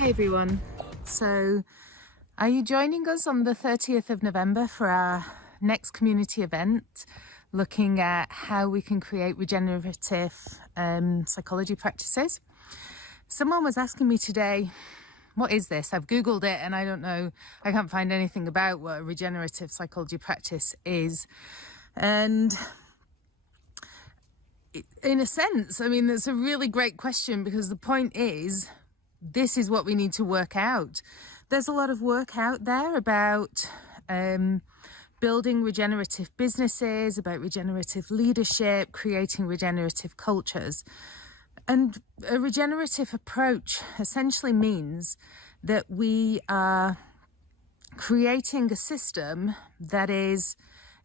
Hey everyone. So are you joining us on the 30th of November for our next community event, looking at how we can create regenerative psychology practices? Someone was asking me today, what is this? I've Googled it and I don't know, I can't find anything about what a regenerative psychology practice is. And in a sense, I mean, that's a really great question, because the point is, this is what we need to work out. There's a lot of work out there about building regenerative businesses, about regenerative leadership, creating regenerative cultures. And a regenerative approach essentially means that we are creating a system that is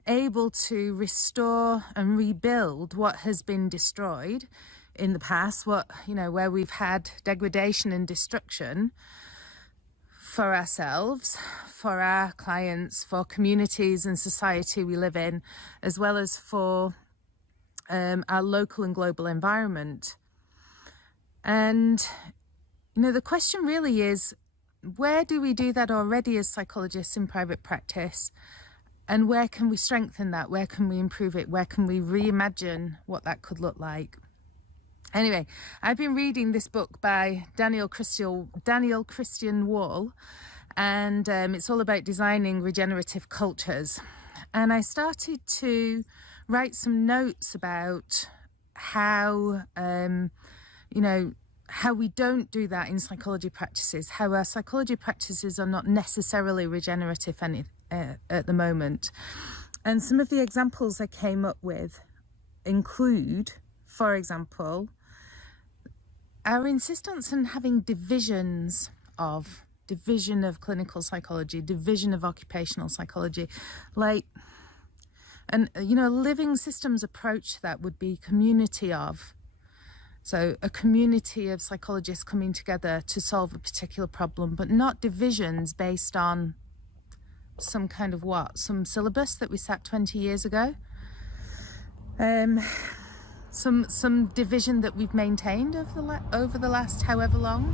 able to restore and rebuild what has been destroyed in the past, where we've had degradation and destruction for ourselves, for our clients, for communities and society we live in, as well as for our local and global environment. And, the question really is, where do we do that already as psychologists in private practice? And where can we strengthen that? Where can we improve it? Where can we reimagine what that could look like? Anyway, I've been reading this book by Daniel Christian Wall, and it's all about designing regenerative cultures. And I started to write some notes about how, how we don't do that in psychology practices, how our psychology practices are not necessarily regenerative at the moment. And some of the examples I came up with include, for example, our insistence on having division of clinical psychology, division of occupational psychology, living systems approach to that would be community of. So a community of psychologists coming together to solve a particular problem, but not divisions based on some kind of some syllabus that we sat 20 years ago. Some division that we've maintained over the last however long.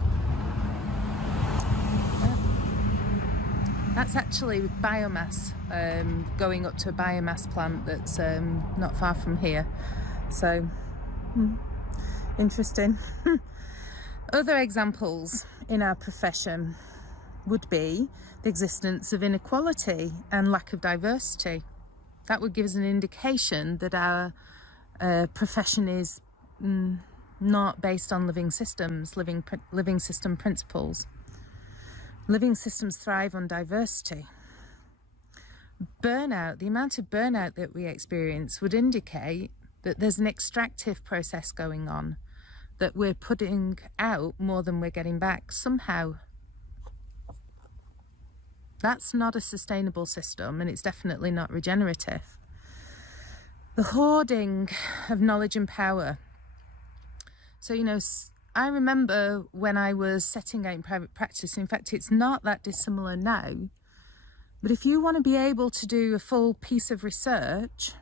That's actually biomass, going up to a biomass plant that's not far from here. So, interesting. Other examples in our profession would be the existence of inequality and lack of diversity. That would give us an indication that our profession is not based on living systems, living system principles. Living systems thrive on diversity. Burnout, the amount of burnout that we experience would indicate that there's an extractive process going on, that we're putting out more than we're getting back somehow. That's not a sustainable system, and it's definitely not regenerative. The hoarding of knowledge and power. So, I remember when I was setting out in private practice, in fact, it's not that dissimilar now, but if you want to be able to do a full piece of research,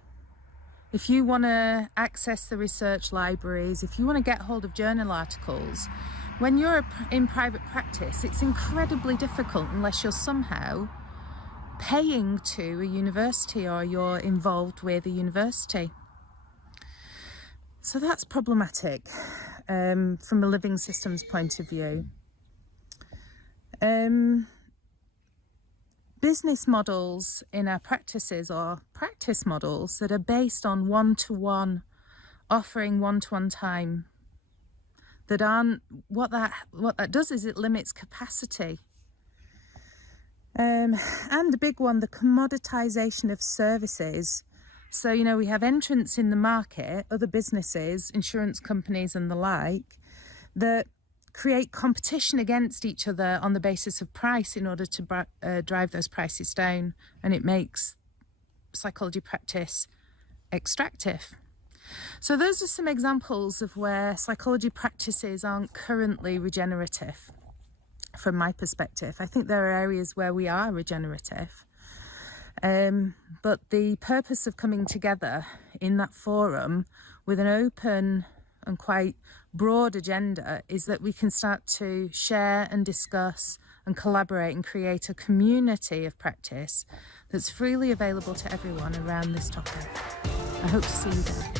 if you want to access the research libraries, if you want to get hold of journal articles, when you're in private practice, it's incredibly difficult unless you're somehow paying to a university or you're involved with a university. So that's problematic from a living systems point of view. Business models in our practices, or practice models that are based on one-to-one, offering one-to-one time, that aren't, what that does is it limits capacity. And a big one, the commoditization of services. So, we have entrants in the market, other businesses, insurance companies and the like, that create competition against each other on the basis of price in order to drive those prices down. And it makes psychology practice extractive. So those are some examples of where psychology practices aren't currently regenerative. From my perspective, I think there are areas where we are regenerative. But the purpose of coming together in that forum with an open and quite broad agenda is that we can start to share and discuss and collaborate and create a community of practice that's freely available to everyone around this topic. I hope to see you there.